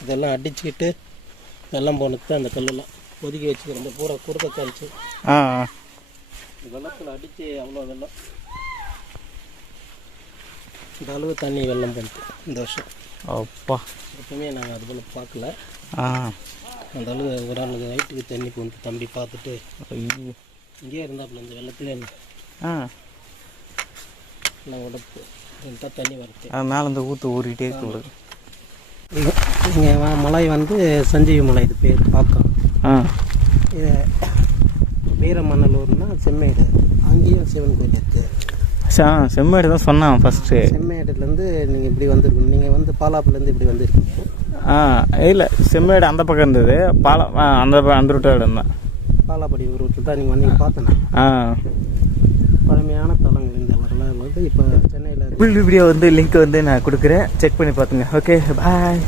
இதெல்லாம் அடிச்சுக்கிட்டு வெள்ளம் போனது அந்த கல்லெல்லாம் ஒதுக்கி வச்சுக்கிறோம் பூரா குறுக்க கழிச்சு ஆ வெள்ளத்தில் அடித்து அவ்வளோ வெள்ளம். இந்த அளவு தண்ணி வெள்ளம் போனது இந்த வருஷம். அப்பா. எப்பவுமே நாங்கள் அது போல் பார்க்கல. ஆ. அந்த அளவு ஒரு ஆளுக்கு நைட்டுக்கு தண்ணி போந்து தம்பி பார்த்துட்டு. இங்கேயே இருந்தாப்புல இந்த வெள்ளத்துல ஆ. உடப்பு தான் தண்ணி வருது. அது மேலே இந்த ஊற்று ஊறிட்டே இருக்குது இங்கே மலை வந்து சஞ்சீவி மலை இது பேர் பார்க்கலாம் ஆ. இது வீரமணலூர்னா செம்மேடு. அங்கேயும் சிவன் கோயில் இருக்குது செம்மேடு தான் சொன்னான் ஃபஸ்ட்டு செம்மேடுலேருந்து நீங்கள் இப்படி வந்திருக்கணும். நீங்கள் வந்து பாலாப்புலேருந்து இப்படி வந்திருக்கீங்க. ஆ இல்லை செம்மேடு அந்த பக்கம் இருந்தது. பாலம் ஆ, அந்த அந்த ரூட்டை இருந்தேன். பாலாப்படி ஒரு ரூட்டில் தான் நீங்கள் வந்தீங்க பார்த்தேன்? ஆ. பழமையான தலங்கள் இந்த வரலாறு வந்து இப்போ ஃபுல் வீடியோ வந்து லிங்க் வந்து நான் கொடுக்குறேன். செக் பண்ணி பார்த்துங்க. Okay bye